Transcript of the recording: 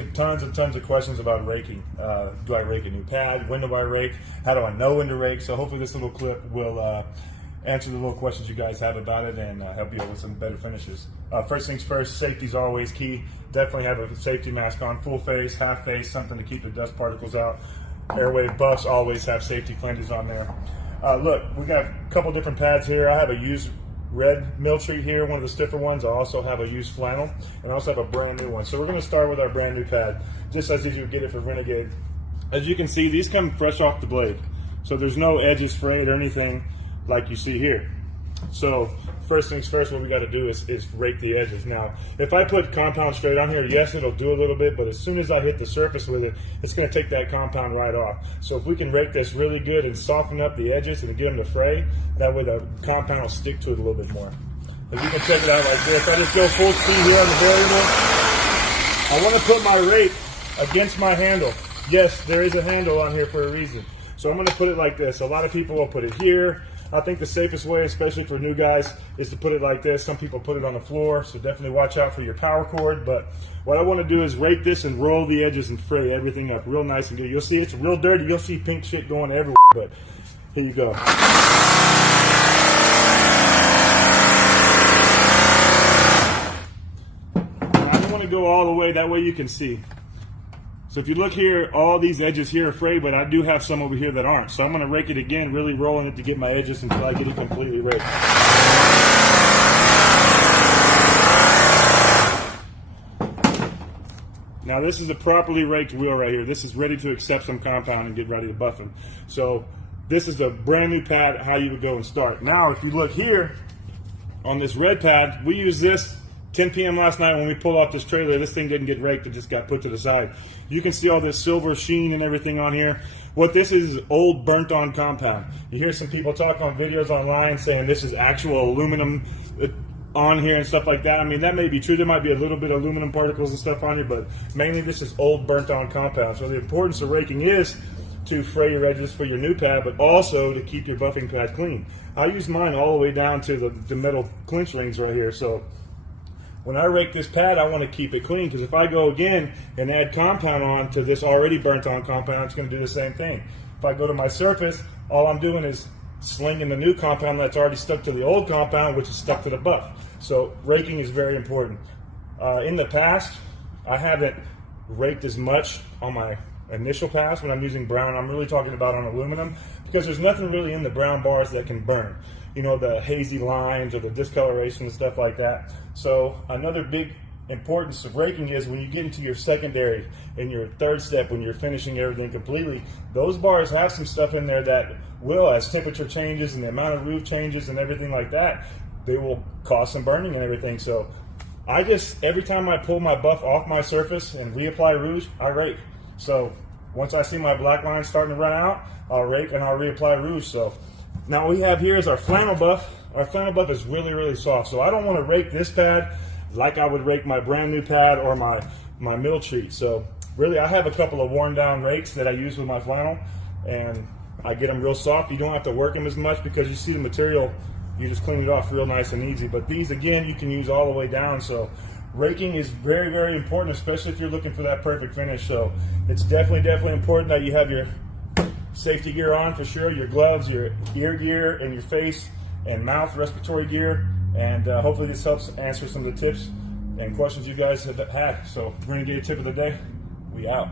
get tons and tons of questions about raking. Do I rake a new pad? When do I rake? How do I know when to rake? So hopefully this little clip will answer the little questions you guys have about it and help you out with some better finishes. First things first, safety is always key. Definitely have a safety mask on, full face, half face, something to keep the dust particles out. Airway buffs always have safety flanges on there. Look, we got a couple different pads here. I have a used red mill treat here, one of the stiffer ones. I also have a used flannel, and I also have a brand new one. So we're going to start with our brand new pad, just as if you would get it for Renegade. As you can see, these come fresh off the blade, so there's no edges frayed or anything like you see here. So first things first, what we got to do is rake the edges. Now, if I put compound straight on here, yes, it'll do a little bit, but as soon as I hit the surface with it, it's going to take that compound right off. So if we can rake this really good and soften up the edges and get them to fray, that way the compound will stick to it a little bit more. If you can check it out like this, I just go full speed here on the variable. I want to put my rake against my handle. Yes, there is a handle on here for a reason. So I'm going to put it like this. A lot of people will put it here. I think the safest way, especially for new guys, is to put it like this. Some people put it on the floor, so definitely watch out for your power cord. But what I want to do is rake this and roll the edges and fray everything up real nice and good. You'll see it's real dirty. You'll see pink shit going everywhere, but here you go. Now I don't want to go all the way, that way you can see. So if you look here, all these edges here are frayed, but I do have some over here that aren't. So I'm going to rake it again, really rolling it to get my edges until I get it completely raked. Now this is a properly raked wheel right here. This is ready to accept some compound and get ready to buff them. So this is a brand new pad, how you would go and start. Now if you look here, on this red pad, we use this 10 p.m. last night when we pulled off this trailer. This thing didn't get raked, it just got put to the side. You can see all this silver sheen and everything on here. What this is old burnt on compound. You hear some people talk on videos online saying this is actual aluminum on here and stuff like that. I mean, that may be true. There might be a little bit of aluminum particles and stuff on here, but mainly this is old burnt on compound. So the importance of raking is to fray your edges for your new pad, but also to keep your buffing pad clean. I use mine all the way down to the metal clinch rings right here. So when I rake this pad, I want to keep it clean, because if I go again and add compound on to this already burnt on compound, it's going to do the same thing. If I go to my surface, all I'm doing is slinging the new compound that's already stuck to the old compound, which is stuck to the buff. So raking is very important. In the past, I haven't raked as much on my initial pass when I'm using brown. I'm really talking about on aluminum, because there's nothing really in the brown bars that can burn. You know, the hazy lines or the discoloration and stuff like that. So another big importance of raking is when you get into your secondary and your third step, when you're finishing everything completely, those bars have some stuff in there that will, as temperature changes and the amount of roof changes and everything like that, they will cause some burning and everything. So I just, every time I pull my buff off my surface and reapply rouge, I rake. So once I see my black line starting to run out, I'll rake and I'll reapply rouge. So now what we have here is our flannel buff. Our flannel buff is really, really soft. So I don't want to rake this pad like I would rake my brand new pad or my mill treat. So really, I have a couple of worn down rakes that I use with my flannel, and I get them real soft. You don't have to work them as much because you see the material, you just clean it off real nice and easy. But these, again, you can use all the way down. So raking is very, very important, especially if you're looking for that perfect finish. So it's definitely important that you have your safety gear on for sure, your gloves, your ear gear, and your face and mouth respiratory gear. And hopefully this helps answer some of the tips and questions you guys have had. So Renegade tip of the day, we out.